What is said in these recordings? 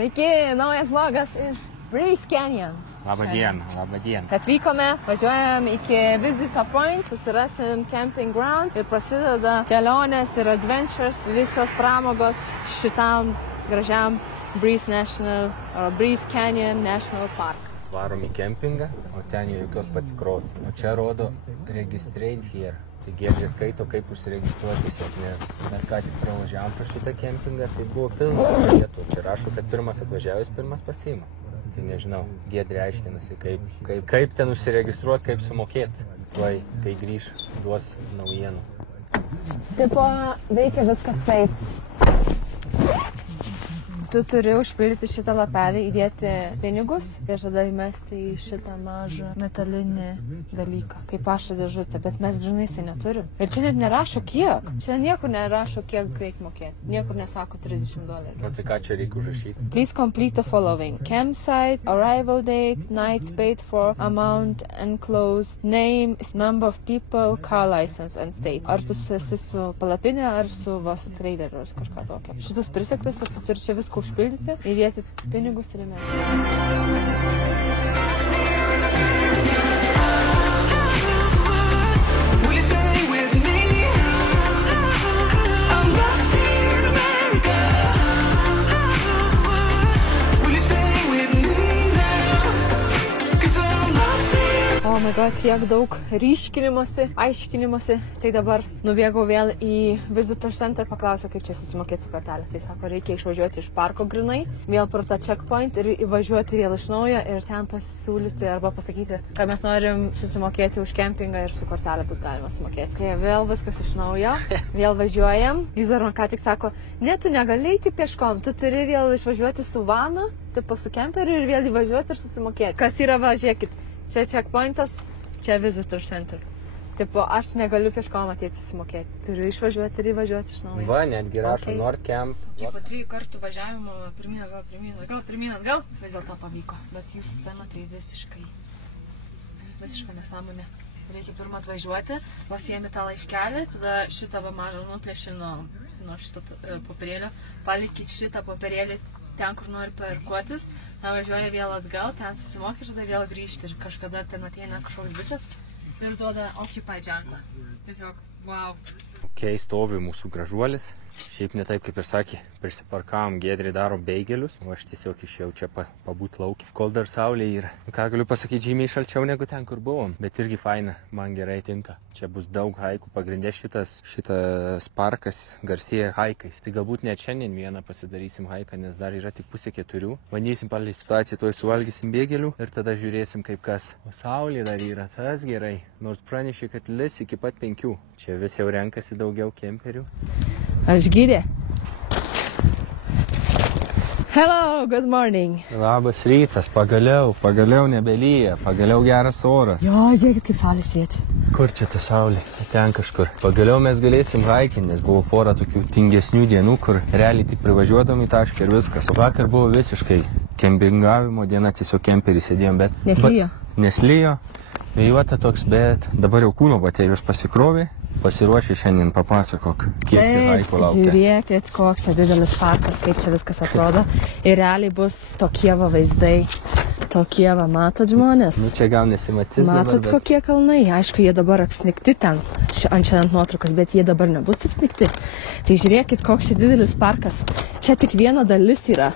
Sveiki, naujas vlogas iš Breeze Canyon. Labadiena. Atvykome, važiuojam iki Visito Point, susirasim camping ground ir prasideda kelionės ir adventures, visos pramogos šitam gražiam Breeze Canyon National Park. Varom į kempingą, o ten jau jokios patikros. O čia rodo registrate here. Tai Giedrė skaito, kaip užsiregistruoti tiesiog, nes mes ką tik pravažiavom pro šitą kempingą, tai buvo pilna vietų. Čia rašo, kad pirmas atvažiavęs, pirmas pasiima. Tai nežinau, Giedrė aiškinasi, kaip ten užsiregistruoti, kaip sumokėti. Tuoj, kai grįš, duos naujienų. Tipo, veikia viskas taip. Tu turi užpildyti šitą lapelį, įdėti pinigus ir tada įmesti į šitą mažą metalinį dalyką, kaip pašto dėžutę, bet mes grynaisiai neturim. Ir čia net nerašo kiek. Čia niekur nerašo, kiek reikia mokėti. Niekur nesako $30. O tai ką čia reikia užrašyti? Please complete the following. Campsite, arrival date, nights paid for, amount enclosed, name, number of people, car license and state. Ar tu esi su palapinė, ar su traileriu, ar kažką tokio. Šitas prisektas, tu turi čia viską užpildyti, įdėti pinigus ir įmesti. Oh my god, tiek daug ryškinimosi, aiškinimosi. Tai dabar nubėgau vėl į Visitor Center, paklausiau, kaip čia susimokėti su kortelė. Tai sako, reikia išvažiuoti iš parko grinai, vėl pro tą checkpoint ir įvažiuoti vėl iš naujo ir ten pasiūlyti arba pasakyti, kad mes norim susimokėti už kempingą ir su kortelė bus galima sumokėti. Kai vėl viskas iš naujo, vėl važiuojam. Izar man ką tik sako, ne, tu negali eiti pieškom, tu turi vėl išvažiuoti su vanu, tipo su kemperiu ir vėl įvažiuoti ir susimokėti. Kas yra, važiuokit. Čia checkpointas, čia Visitor Center. Tipo, aš negaliu pieškom atėti susimokėti. Turiu išvažiuoti ir įvažiuoti iš naujo. Va, netgi rašo North Camp. Po 3 kartų važiavimo pirmyn atgal, vis dėlto pavyko. Bet jų sistema tai visiškai nesąmonė. Reikia pirmą atvažiuoti, pasiemi tą laiškelį, tada šitą mažą nuplėši nuo šito popierėlio, palikit šitą popierėlį ten, kur nori parkuotis, važiuoja vėl atgal, ten susimoki ir tada vėl grįžti ir kažkada ten ateina kažkoks bičias ir duoda Occupy ženklą. Tiesiog, wow. Ok, stovi mūsų gražuolis. Šiaip ne taip, kaip ir sakė, prisiparkavom, Giedrė daro beigelius, o aš tiesiog išėjau čia pabūt laukia. Kol dar saulė yra. Ką galiu pasakyti, žymiai šalčiau negu ten, kur buvom, bet irgi faina, man gerai tinka. Čia bus daug haikų, pagrindė šitas parkas garsėja haikais. Tai galbūt net šiandien vieną pasidarysim haiką, nes dar yra tik 3:30. Bandysim palei situaciją, tuoj suvalgysim beigelių ir tada žiūrėsim kaip kas. O saulė dar yra, tas gerai, nors pranešė, kad lis iki pat 5. Čia vis jau renkasi daugiau kemperių. Aš Gydė. Hello, good morning. Labas rytas, pagaliau nebelyja, pagaliau geras oras. Jo, žiūrėkit, kaip saulė šviečia. Kur čia ta saulė? Ten kažkur. Pagaliau mes galėsim haikinti, nes buvo pora tokių tingesnių dienų, kur realiai tik privažiuodom į tašką ir viskas. O vakar buvo visiškai kempingavimo diena, tiesiog kemperį sėdėjom, bet... Neslijo. Vėjuota toks, bet dabar jau kūno baterijos pasikrovė. Pasiruošė šiandien, papasakok, kiek čia haikų laukia. Žiūrėkit, koks čia didelis parkas, kaip čia viskas atrodo. Ir realiai bus tokie va vaizdai. Tokie va, matot žmonės? Nu, čia gal nesimatys dabar, matot, bet... kokie kalnai. Aišku, jie dabar apsnigti ten, ant nuotraukos, bet jie dabar nebus apsnigti. Tai žiūrėkit, koks čia didelis parkas. Čia tik viena dalis yra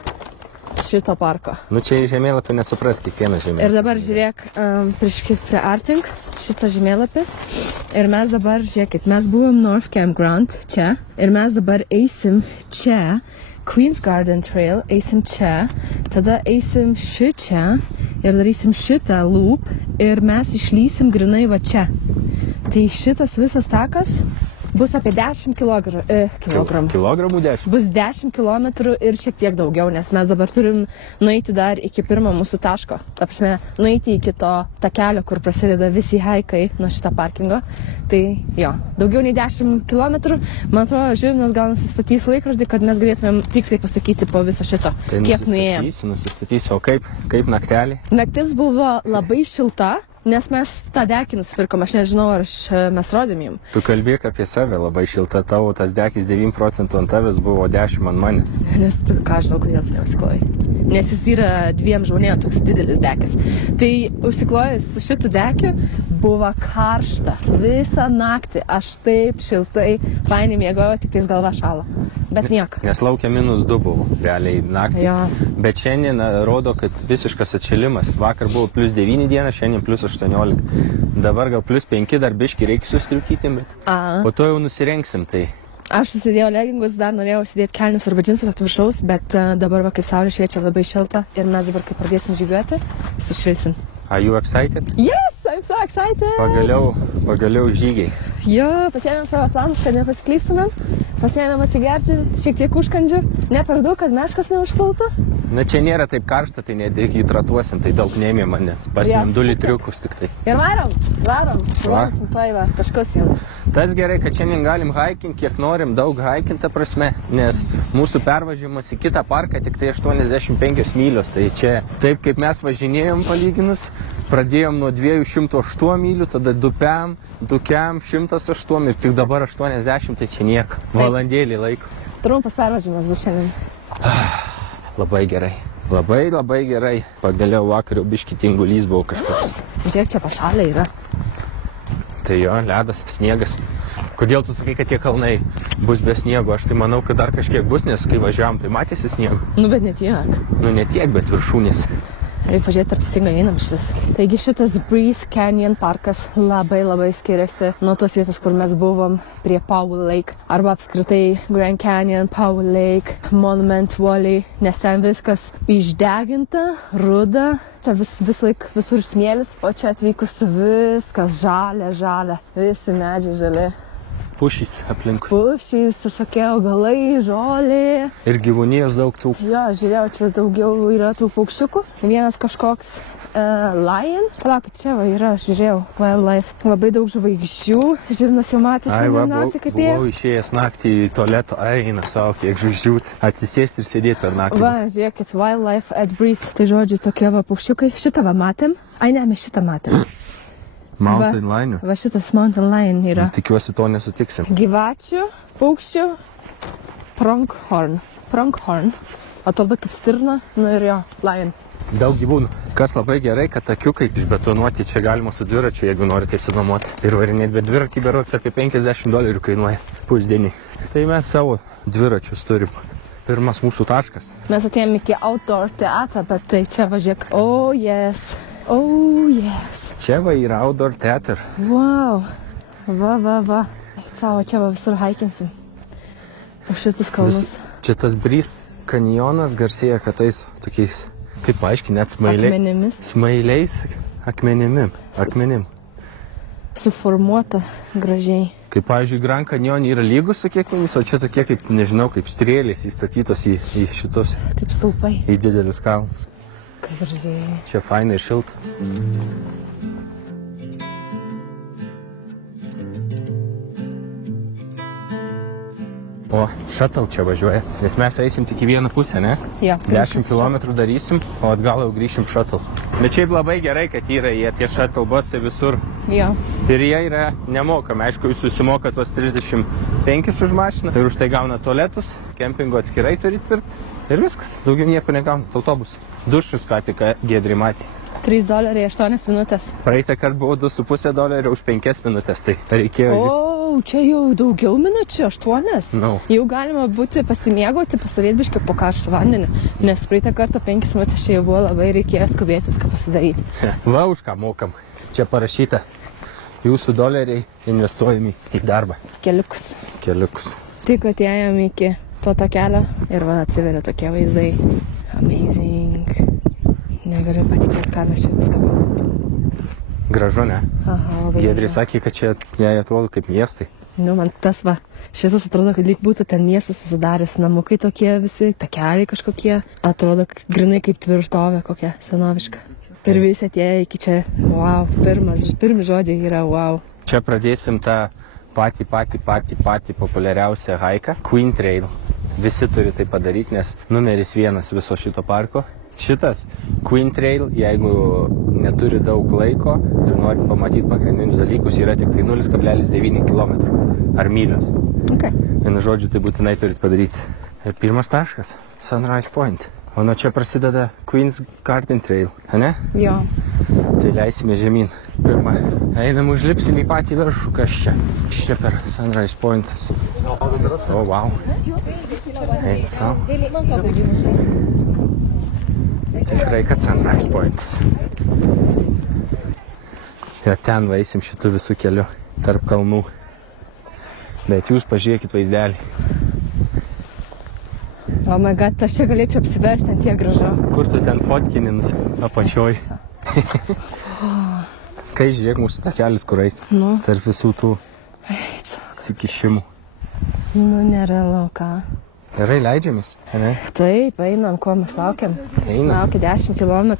šito parko. Nu, čia į žemėlapį nesupras kiekvieną žemėlapį. Ir dabar žiūrėk, priartink šitą žemėlapį. Ir mes dabar, žiūrėkit, mes buvom North Campground čia. Ir mes dabar eisim čia, Queen's Garden Trail, eisim čia. Tada eisim čia ir darysim šitą loop. Ir mes išlysim grinai va čia. Tai šitas visas takas bus apie 10 kilogramų. Kilogramų 10? Bus 10 kilometrų ir šiek tiek daugiau, nes mes dabar turim nueiti dar iki pirmo mūsų taško. Ta prasme, nueiti iki to takelio, kur prasideda visi haikai nuo šito parkingo. Tai jo, daugiau nei 10 kilometrų. Man atrodo, Žilvinas gal nusistatys laikrodį, kad mes galėtumėm tiksliai pasakyti po viso šito, tai kiek nuėjom. Nusistatysiu, o kaip naktelį? Naktis buvo labai šilta. nes mes tą dekį nusipirkom, aš nežinau, ar mes rodėm jums. Tu kalbėk apie save, labai šilta tavo, tas dekis 9% ant tavęs buvo 10 ant manęs. Nes tu, ką aš žinau, kodėl tu neusiklojai. Nes jis yra 2 žmonėm toks didelis dekis. Tai užsiklojęs su šitu dekiu buvo karšta visą naktį. Aš taip šiltai, fainiai miegojau, tik tais galva šalo. Bet nieko. Nes laukia -2 buvo realiai naktį. Jo. Bet šiandien rodo, kad visiškas atšilimas. Vakar buvo +9 dieną, šiandien +18. Dabar gal +5 dar biškį reikia sustriukyti, bet po to jau nusirengsim. Tai aš susidėjau legingus, dar norėjau įsidėti kelnius arba džinsus ant viršaus, bet dabar va, kaip saulė šviečia, labai šilta ir mes dabar, kai pradėsim žygiuoti, sušilsim. Are you excited? Yes, I'm so excited! Pagaliau žygiai. Jo, pasiėmėm savo planus, kad nepasiklystumėm, pasiėmėm atsigerti, šiek tiek užkandžių, ne per daug, kad meškas neužpultų. Na čia nėra taip karšta, tai nedehidratuosim, tai daug neėmė mane. Pasimėm 2 litriukus tik tai. Ir varom, ruosim toivą, taškus jau. Tas gerai, kad šiandien galim haikinti, kiek norim, daug haikinti, ta prasme, nes mūsų pervažiavimas į kitą parką tik tai 85 mylios. Tai čia taip, kaip mes važinėjom palyginus, pradėjom nuo 208 mylių, tada dukiam 108 ir tik dabar 80, tai čia nieko. Valandėlį laiko. Trumpas pervažiavimas bus šiandien. Labai gerai. Labai gerai. Pagaliau vakar jau biškį tingulys buvo kažkoks. Žiūrėk, čia pašalė yra. Tai jo, ledas, sniegas. Kodėl tu sakai, kad tie kalnai bus be sniego? Aš tai manau, kad dar kažkiek bus, nes kai važiavam, tai matėsi sniego. Nu, bet ne tiek. Nu, ne tiek, bet viršūnės. Reikia pažiūrėti, ar teisingai einam švis. Taigi šitas Breeze Canyon parkas labai skiriasi nuo tos vietos, kur mes buvom prie Powell Lake. Arba apskritai Grand Canyon, Powell Lake, Monument Valley. Nes ten viskas išdeginta, ruda. Ta vis laik visur smėlis. O čia atvykus viskas žalia. Visi medžiai žali. Pušys aplink. Pušys, visokie augalai, žolė. Ir gyvūnijos daug tų. Jo, žiūrėjau, čia daugiau yra tų paukščiukų. Vienas kažkoks lion. Palauk, čia va yra, žiūrėjau, wildlife. Labai daug žvaigždžių. Žirnas jau matė šiandien naktį kaip ėjo. Buvau išėjęs naktį į tualeto, eina savo, kiek žvaigždžių. Atsisėsti ir sėdėti per naktį. Va, žiūrėkit, wildlife at Breeze. Tai žodžiu, tokie va paukščiukai. Šitą va matėm. Ai, ne, mes šitą matėm. Mountain lion. Va šitas mountain lion yra. Tikiuosi to nesutiksim. Gyvačių, paukščių, pronghorn. Atrodo kaip stirna, nu ir jo, lion. Daug gyvūnų. Kas labai gerai, kad takiukai išbetonuoti čia galima su dviračiu, jeigu norite išsinuomoti. Ir varinėti, bet dviratį berods apie $50 kainuoja pusdienį. Tai mes savo dviračius turim. Pirmas mūsų taškas. Mes atėjom iki outdoor teatrą, bet tai čia važiuok. Oh yes. Čia va yra outdoor teatr. Wow. Va. Savo, čia va visur haikinsim. Už šitus kalnus. Čia tas Breeze kanjonas garsėja, kad tais tokiais, kaip paaiškiai, net Akmenimis. Smailiais akmenim. Suformuota gražiai. Kaip, pavyzdžiui, Grand Canyon yra lygus su kiekvienais, o čia tokie kaip, nežinau, kaip strėlės įstatytos į šitus. Kaip stulpai. Į didelius kalnus. Kaip gražiai. Čia fainai ir šilta. O, shuttle čia važiuoja, nes mes eisim tik į vieną pusę, ne? Jo. 10 km darysim, o atgal jau grįšim shuttle. Bet šiaip labai gerai, kad yra jie tie shuttle busai visur. Jo. Ir jie yra nemokami. Aišku, jūs susimoka tuos 35 už mašiną ir už tai gauna tualetus, kempingo atskirai turit pirkti. Ir viskas. Daugiau nieko negauna. Autobus. Dušus ką tik Giedri matė. $3 8 minutės. Praeitą kartą buvo $2,5 už 5 minutės, tai reikėjo... O, čia jau daugiau minučių, 8. No. Jau galima būti pasimėgauti, pastovėti biškį po karštą vandenį, nes praeitą kartą 5 minutės čia jau buvo labai reikėjo skubėti viską pasidaryti. Va, už ką mokam. Čia parašyta, jūsų doleriai investuojami į darbą. Keliukus. Tik atėjom iki to takelio ir va atsiveria tokie vaizdai. Amazing. Negaliu patikėti, ką mes čia viską pamatom. Gražu, ne? Aha, labai Giedri gražu. sakė, kad čia jai atrodo kaip miestai. Nu, man tas va, šis atrodo, kad lyg būtų ten miestas susidaręs, namukai tokie visi, takeliai kažkokie. Atrodo grinai kaip tvirtovė kokia senoviška. Ir visi atėję iki čia, wow, pirmi žodžiai yra wow. Čia pradėsim tą patį populiariausią haiką, Queen Trail. Visi turi tai padaryti, nes numeris 1 viso šito parko. Šitas Queen Trail, jeigu neturi daug laiko ir nori pamatyti pagrindinius dalykus, yra tik tai 0,9 km ar mylios. Okay. Vienu žodžiu, tai būtinai turit padaryti. Ir pirmas taškas – Sunrise Point. O nuo čia prasideda Queen's Garden Trail, ne? Jo. Tai leisime žemyn. Pirmą, einam užlipsim į patį viršų, kas čia. Čia per Sunrise Pointas. O, wow. Eit sau. Tikrai, kad Sunrise Pointas. Ir ten vaisim šitų visų kelių tarp kalnų. Bet jūs pažiūrėkit vaizdelį. Oh my god, aš čia galėčiau apsiverti, ant tiek gražu. Kur tu ten fotkininus apačioj? Kai žiūrėk mūsų takelis, kur eis. Nu. Tarp visų tų įsikišimų. Nu, nerealu, ką. Gerai, leidžiamės, ne? Taip, einam, ko mes laukiam. Einam. Laukia 10 km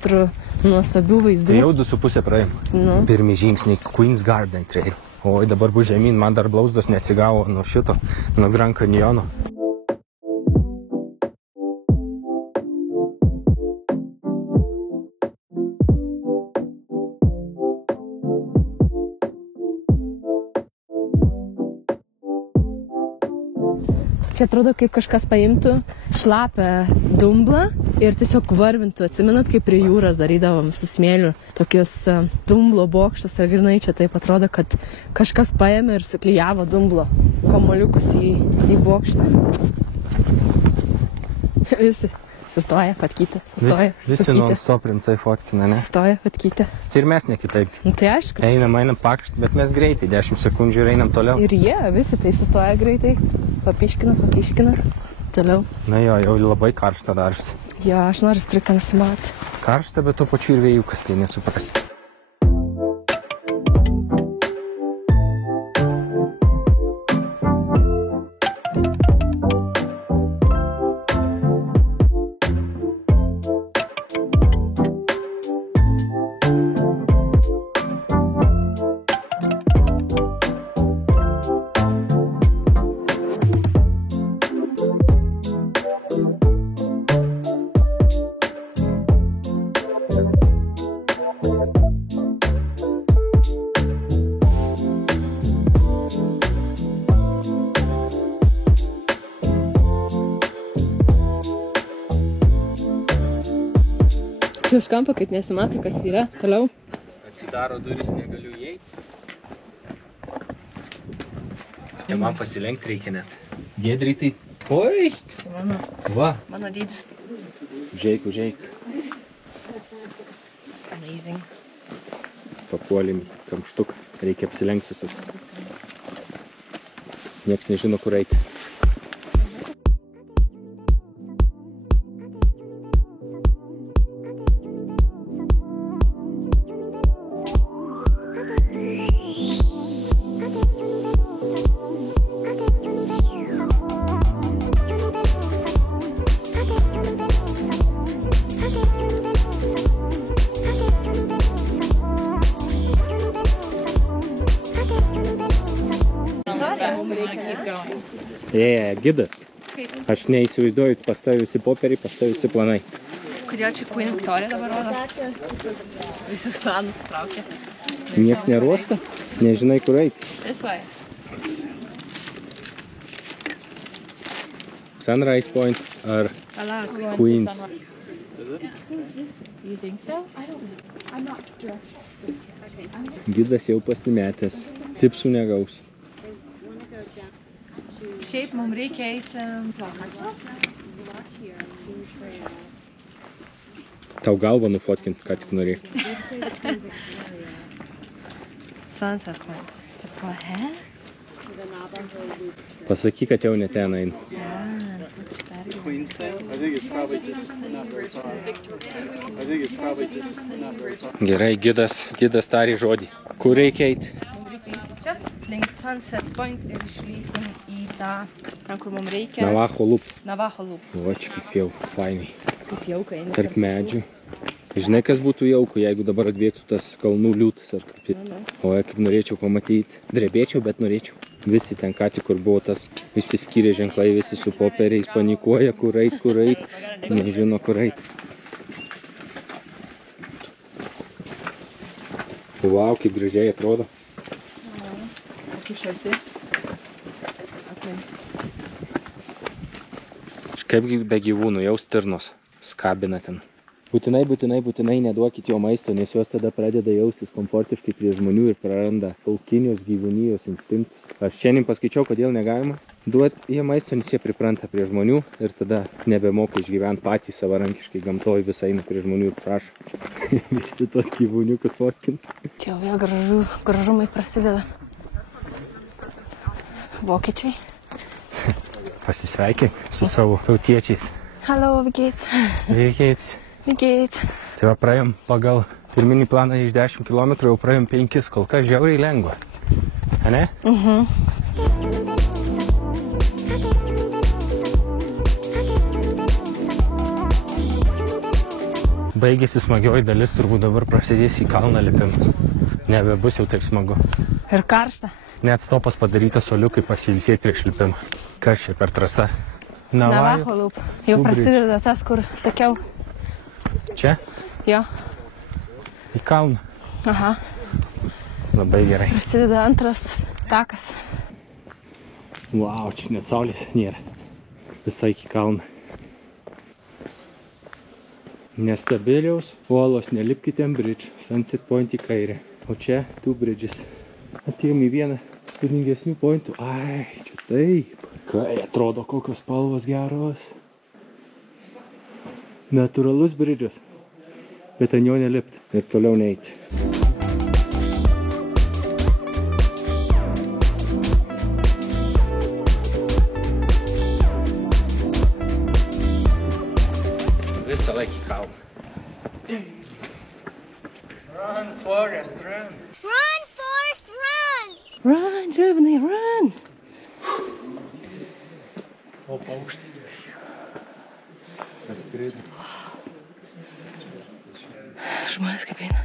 nuostabių vaizdų. Tai jau 2,5 praėjom. Nu. Pirmi žingsniai Queen's Garden Trail. Oi, dabar bus žemyn, man dar blauzdos neatsigavo nuo šito, nuo Grand Canyono. Čia atrodo, kaip kažkas paimtų šlapę dumblą ir tiesiog varvintų. Atsimenat, kaip prie jūros darydavom su smėliu tokius dumblo bokštus ar grinai, čia taip atrodo, kad kažkas paėmė ir suklijavo dumblo kamuoliukus į bokštą. Visi sustoja, fotkite, sustoja, Visi non-stop rimtai fotkina, ne? Sustoja, fotkite. Tai ir mes ne kitaip. Tai aišku. Einam pakšt, bet mes greitai, 10 sekundžių ir einam toliau. Ir jie visi taip sustoja greitai. Papiškina. Toliau. Na jo, jau labai karšta daržas. Jo, aš noriu striką nusimauti. Karšta, bet tuo pačiu ir vėjukas, tai nesuprasti. Čia už kampą, kaip nesimato, kas yra. Toliau. Atsidaro duris, negaliu įeiti. Čia man pasilenkti reikia net. Giedriai tai... Oi! Mano. Va. Mano dydis. Užeik. Amazing. Papuolim į kamštuką. Reikia apsilenkti visus. Niekas nežino, kur eiti. Gidas. Aš neįsivaizduoju, pas tave visi popieriai, pas tave visi planai. Kodėl čia Queen Victoria dabar rodo? Visus planus traukė. Nieks neruošta? Nežinai, kur eiti? This way. Sunrise Point ar Queen's? You think so? Gidas jau pasimetęs. Tipsų negaus. Šiaip mums reikia eiti Tau galvą nufotkint, ką tik norėjai. Sunset Point. Tipo, he? Pasakyk, kad jau ne ten einu. Gerai, gidas tarė žodį. Kur reikia eiti? Čia, link Sunset Point ir išlysim į tą, ten kur mums reikia. Navajo Loop. Navajo Loop. O, čia kaip jau fainai. Kaip jauka eina. Tarp medžių. Žinai, kas būtų jauku, jeigu dabar atbėgtų tas kalnų liūtas ar kaip. O, kaip norėčiau pamatyti. Drebėčiau, bet norėčiau. Visi ten ką tik kur buvo tas išsiskyrė ženklai, visi su popieriais panikuoja, kur eit, nežino kur eit. Vau, kaip gražiai atrodo. Kokie šalti. Akmens. Kaip be gyvūnų, jau stirnos skabina ten. Būtinai neduokit jo maisto, nes jos tada pradeda jaustis komfortiškai prie žmonių ir praranda laukinius gyvūnijos instinktus. Aš šiandien paskaičiau, kodėl negalima duoti jie maisto, nes jie pripranta prie žmonių ir tada nebemoka išgyventi patys savarankiškai gamtoj, visai eina prie žmonių ir prašo visi tos gyvūniukus fotkint. Čia jau vėl gražumai prasideda. Vokiečiai. Pasisveikink su savo tautiečiais. Hello, Vigėts. Vigėts. Tai va, praėjom pagal pirminį planą iš 10 km, jau praėjom 5, kol kas žiauriai lengva. A ne? Baigėsi smagioji dalis, turbūt dabar prasidės į kalną lipimas. Nebebus jau taip smagu. Ir karšta. Net stopas padarytas soliukai pasilsėti prieš lipimą. Kas čia per trasa? Navajo Loop. Jau prasideda tas, kur sakiau. Čia? Jo. Į kalną. Aha. Labai gerai. Prasideda antras takas. Vau, čia net saulės nėra. Visai iki kalną. Nestabiliaus uolos, nelipkite ant bridge. Sunset Point į kairę. O čia 2 bridges. Atėjom į vieną spūdingesnių pointų. Ai, čia taip. Kai atrodo, kokios spalvos geros. Natūralus bridžas. Bet ant jo nelipt ir toliau neiti. Visą laikį kalną. Run, Forest, run. Run, Forest, run! Run, žirvinai, run! O paukštis. Atskrido. Žmonės kaip eina.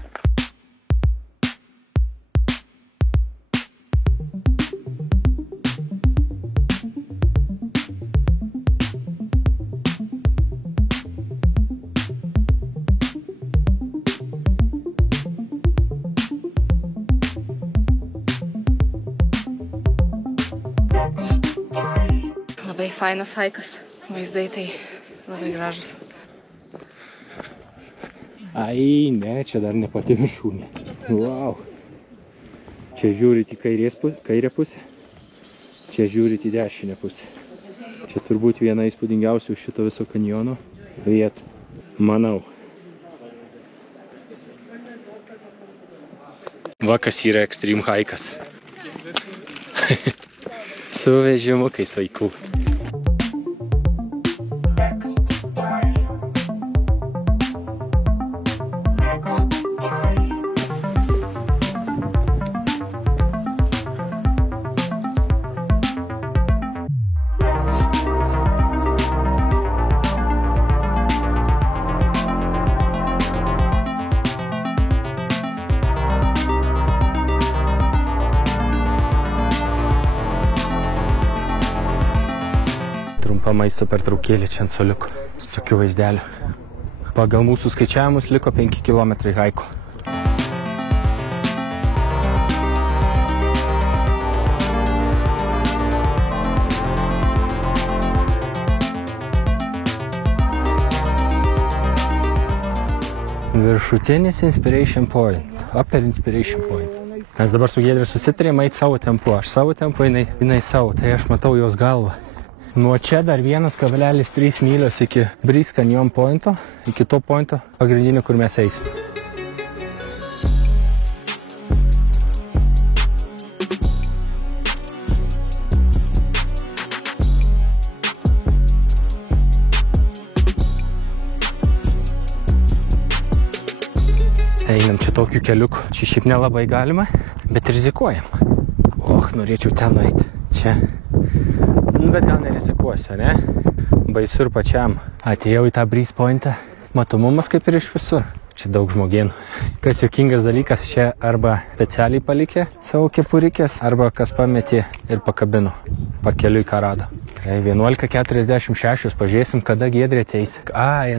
Labai fainas haikas. Vaizdai tai labai gražus. Ai, ne, čia dar ne pati viršūnė. Vau. Čia žiūrit į kairę pusę, čia žiūrit į dešinę pusę. Čia turbūt viena įspūdingiausių šito viso kanjono vietų. Manau. Va, kas yra extreme haikas. Su vežimukais vaikų. Trumpa maisto pertraukėlė čia ant soliuko, su tokiu vaizdeliu. Pagal mūsų skaičiavimus liko 5 km haiko. Viršutinis Inspiration Point, Upper Inspiration Point. Mes dabar su Giedre susitarėm eit savo tempu, aš savo tempu, jinai savo, tai aš matau jos galvą. Nuo čia dar 1,3 mylios iki Breeze Canyon pointo, iki to pointo pagrindinio, kur mes eisim. Einam čia tokiu keliuku. Čia šiaip nelabai galima, bet rizikuojam. Norėčiau ten nueiti. Čia. Bet gal nerizikuosiu, ne? Baisu ir pačiam. Atėjau į tą Breeze Pointą. Matomumas kaip ir iš visur. čia daug žmogienų. Kas juokingas dalykas, čia arba specialiai palikė savo kepurikės, arba kas pametė ir pakabino. Pakeliui ką rado. 11:46, pažiūrėsim, kada Giedrė ateis. Ai,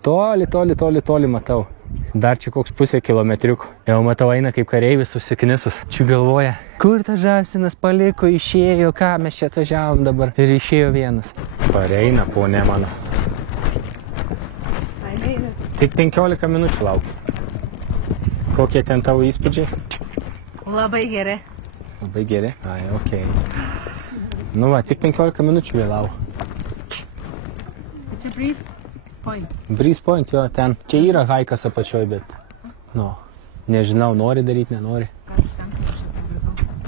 toli matau. Dar čia koks pusė kilometriukų. Jau matau, eina kaip kareivis susiknisus. Čia galvoja, kur ta žąsinas paliko, išėjo, ką mes čia atvažiavom dabar. Ir išėjo vienas. Pareina, ponė mano. Tik 15 minučių laukiu. Kokie ten tavo įspūdžiai? Labai geri. Labai geri? Ai, okei. Nu va, tik 15 minučių vėlau. Čia Breeze Point. Breeze Point, jo, ten. Čia yra haikas apačioj, bet... Nu, nežinau, nori daryti, nenori.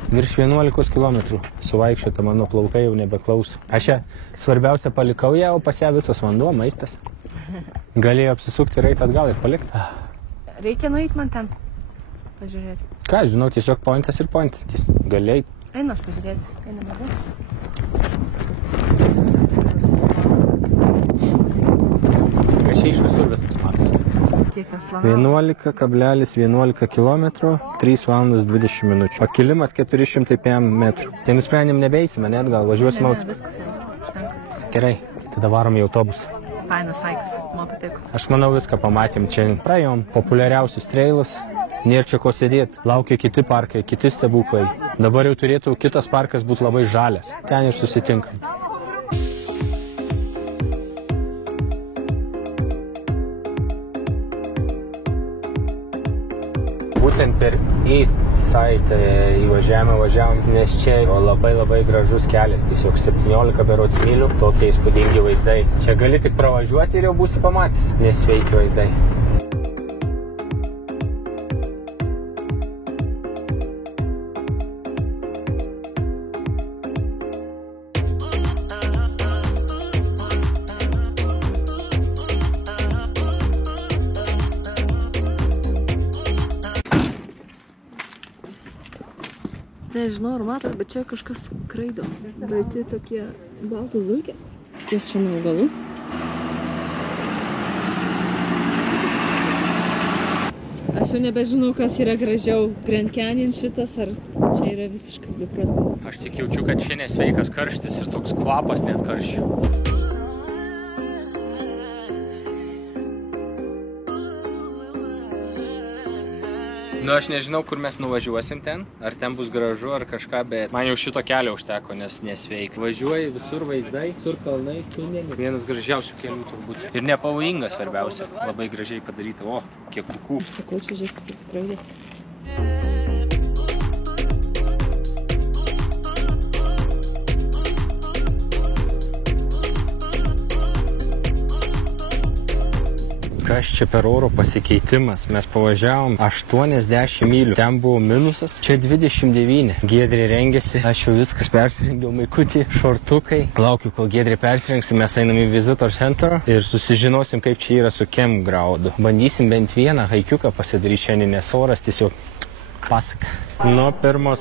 Virš 11 kilometrų. Suvaikščiota mano plaukai jau nebeklauso. Aš ją svarbiausia palikau ją, o pas ją visas vanduo, maistas. Galėjo apsisukti ir eiti atgal ir palikti. Reikia nueiti man ten. Pažiūrėti. Ką, žinau, tiesiog pointas ir pointas. Galėjai. Einu aš pažiūrėti. Einu mažai. Kad čia iš visur viskas matos. Kiek aš planavau? 11,11 km, 3 valandas 20 minučių. Pakilimas 405 metrų. Tai nusprendėm nebeisime, net gal važiuosim Ne, auto. viskas užtenka. Gerai, tada varom į autobusą. Fainas haikas, man patiko. Aš manau, viską pamatėm. Čia praėjom populiariausius trailus. Nėra čia ko sėdėti. Laukia kiti parkai, kiti stebuklai. Dabar jau turėtų kitas parkas būti labai žalias. Ten ir susitinkam. Būtent per East Side važiavom, nes čia labai gražus kelias. Tiesiog 17 berods mylių, tokie įspūdingi vaizdai. Čia gali tik pravažiuoti ir jau būsi pamatęs, nes sveiki vaizdai. Nežinau, ar matot, bet čia kažkas skraido. Balti tokie baltos zulkės. Tikiuosi čia nuo augalų. Aš jau nebežinau, kas yra gražiau. Grand Canyon šitas, ar čia yra visiškas beprotnamis. Aš tik jaučiu, kad čia nesveikas karštis ir toks kvapas net karščių. Nu, aš nežinau, kur mes nuvažiuosim ten, ar ten bus gražu, ar kažką, bet man jau šito kelio užteko, nes nesveika. Važiuoji, visur vaizdai, visur kalnai, tuneliai. Vienas gražiausių kelių turbūt. Ir nepavojingas svarbiausia, labai gražiai padaryta. O, kiek kukų. Aš sakau, čia žiūrėk, kaip skraidė. Kas čia per oro pasikeitimas? Mes pavažiavom 80 mylių. Ten buvo minusas, čia 29. Giedrė rengėsi, aš jau viskas persirengiau, maikutį, šortukai. Laukiu, kol Giedrė persirengsi, mes einam į Visitor Center ir susižinosim, kaip čia yra su campgroundu. Bandysim bent vieną haikiuką pasidaryti šiandien, nes oras tiesiog pasak. Nu, pirmo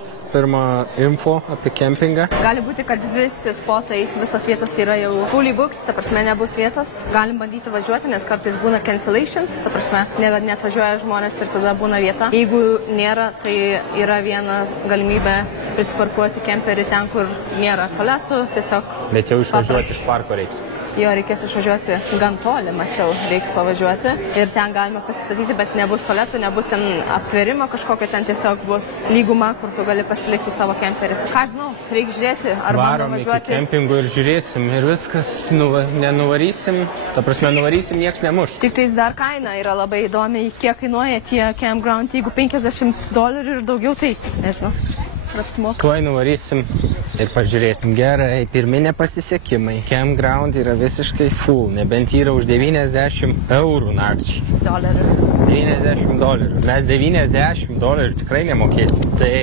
info apie kempingą. Gali būti, kad visi spotai, visos vietos yra jau fully booked, ta prasme nebus vietos. Galim bandyti važiuoti, nes kartais būna cancellations, ta prasme net važiuoja žmonės ir tada būna vieta. Jeigu nėra, tai yra viena galimybė prisiparkuoti kemperį ten, kur nėra tualetų, tiesiog... Bet jau išvažiuoti iš parko reiks. Jo, reikės išvažiuoti gan toli, mačiau, reiks pavažiuoti. Ir ten galima pasistatyti, bet nebus tualetų, nebus ten aptverimo kažkokio, ten tiesiog bus lyguma, kur tu gali pasilikti savo kemperį. Ką žinau, reikia žiūrėti, ar bandom važiuoti. Varom iki kempingų ir žiūrėsim ir viskas, nenuvarysim, ta prasme nuvarysim, nieks nemuš. Tik tais dar kaina yra labai įdomi, kiek kainuoja tie campground, jeigu $50 ir daugiau, tai nežinau. Tuoj nuvarysim ir pažiūrėsim. Gerai, pirminė pasisekimai. Campground yra visiškai full, nebent yra už 90 eurų nakčiai. $90. Mes $90 tikrai nemokėsim. Tai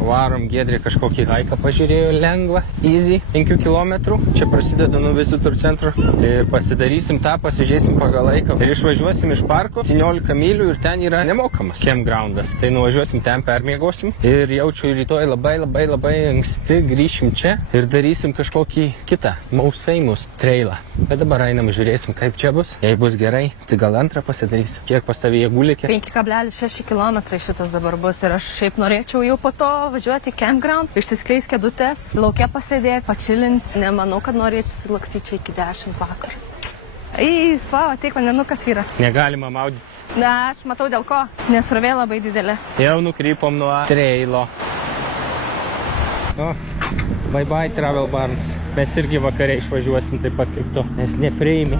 Varom Giedrė kažkokį haiką pažiūrėjo lengvą, easy, 5 km. Čia prasideda nuo Visitor centro. Ir pasidarysim tą, pasižiūrėsim pagal laiką. Ir išvažiuosim iš parko 17 mylių ir ten yra nemokamas campgroundas. Tai nuvažiuosim ten, permiegosim. Ir jaučiu rytoj labai anksti grįšim čia ir darysim kažkokį kitą most famous trailą. Bet dabar einam, žiūrėsim, kaip čia bus. Jei bus gerai, tai gal antrą pasidarysim. Kiek pas tavį jėgų likę? 5,6 km šitas dabar bus ir aš šiaip norėčiau jau po to važiuoti į campground, išsiskleis kėdutės, lauke pasėdėti, pačilint. Nemanau, kad norėčiau lakstyti čia iki 10 vakar. Ateik, vandenukas yra. Negalima maudytis. Na, aš matau dėl ko, nes srovė labai didelė. Jau nukrypom nuo trailo. Bye bye, Travel Barns. Mes irgi vakare išvažiuosim taip pat kaip tu, nes nepriimi.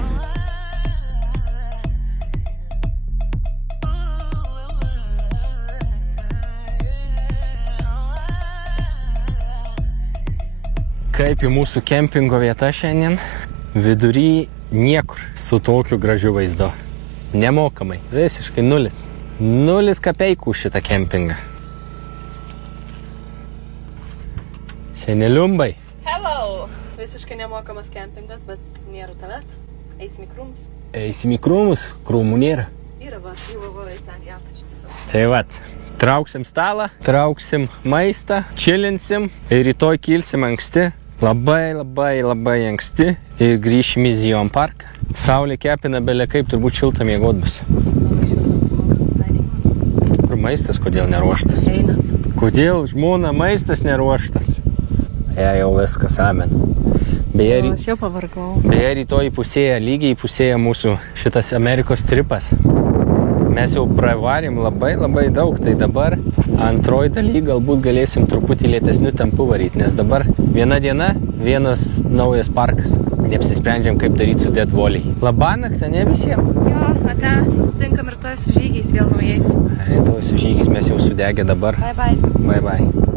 Kaip į mūsų kempingo vietą šiandien, vidury niekur su tokiu gražiu vaizdu. Nemokamai, visiškai nulis. 0 kapeikų šitą kempingą. Seneliumbai. Hello! Visiškai nemokamas kempingas, bet nėra tualet. Eisim į krūmus. Eisim į krūmus, krūmų nėra. Yra va, jau ten į apačią tiesiog. Tai vat, trauksim stalą, trauksim maistą, čilinsim ir rytoj kilsim anksti. Labai anksti ir grįšim į Zion parką. Saulė kepina belė kaip, turbūt šilta miegot bus. Kur maistas, kodėl neruoštas? Eina. Kodėl žmona maistas neruoštas? Jau viskas, amen. Aš jau pavargau. Beje, rytoj įpusėja, lygiai įpusėja mūsų šitas Amerikos tripas. Mes jau pravarėm labai daug, tai dabar antroji daly galbūt galėsim truputį lėtesnių tempų varyti, nes dabar viena diena, vienas naujas parkas. Neapsisprendžiam, kaip daryti su Dead Valley. Labanakt, ne visiems? Jo, ate, susitinkam rytoj su žygiais vėl naujais. Rytoj su žygiais mes jau sudegę dabar. Bye bye. Bye bye.